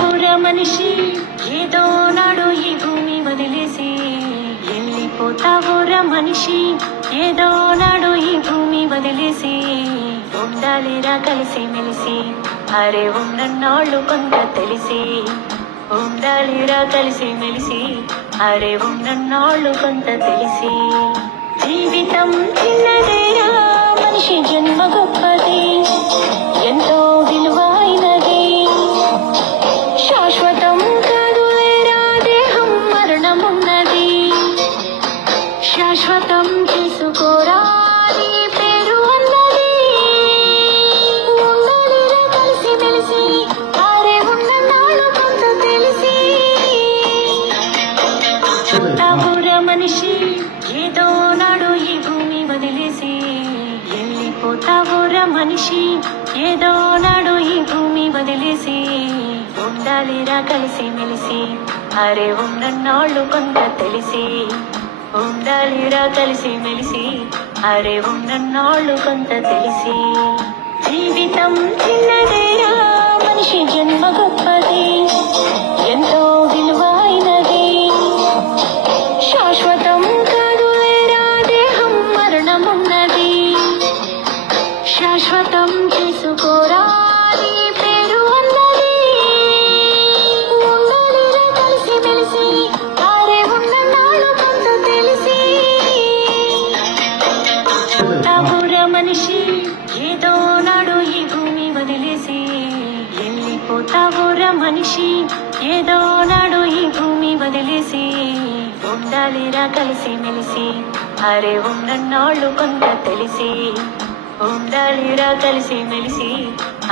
ఊర మనిషి ఏదో నాడు ఈ భూమి వదిలేసి వెళ్ళిపోతావుర మనిషి ఏదో నాడు ఈ భూమి వదిలేసి ఉండాలిరా కలిసి మెలిసి అరే ఉన్నన్నాళ్ళు కొంత తెలిసి ఉండాలిరా కలిసి మెలిసి అరే ఉన్నన్నాళ్ళు కొంత తెలిసి జీవితం చిన్నదేరా మనిషి జన్మ గొప్పది ఎంతో విలువైనది శాశ్వతం కాదు లేరా దేహం మరణమున్నది శాశ్వతం చేసుకోరా నీ పేరు అన్నది ఉండాలిరా కలిసి మెలిసి అరే ఉన్నన్నాళ్ళు కొంత తెలిసి ఊర మనిషి ఏదో నాడు ఈ భూమి వదిలేసి వెళ్ళిపోతావుర మనిషి ఏదో నాడు ఈ భూమి వదిలేసి ఉండాలిరా కలిసి మెలిసి అరే ఉన్నన్నాళ్ళు కొంత తెలిసి ఉండాలిరా కలిసి మెలిసి అరే ఉన్నన్నాళ్ళు కొంత తెలిసి జీవితం చిన్నదేరా మనిషి జన్మ గొప్పది ఎంతో విలువైనది శాశ్వతం కాదు లేరా దేహం మరణమున్నది శాశ్వతం చేసుకోరా నీ పేరు అన్నది ఉండాలిరా కలిసి మెలిసి అరే ఉన్నన్నాళ్ళు కొంత తెలిసి ఊర మనిషి ఏదో నాడు ఈ భూమి వదిలేసి వెళ్ళిపోతావుర మనిషి ఏదో నాడు ఈ భూమి వదిలేసి ఉండాలిరా కలిసి మెలిసి అరే ఉన్నన్నాళ్ళు కొంత తెలిసి ఉండాలిరా కలిసి మెలిసి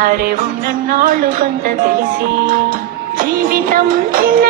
అరే ఉన్నన్నాళ్ళు కొంత తెలిసి జీవితం చిన్న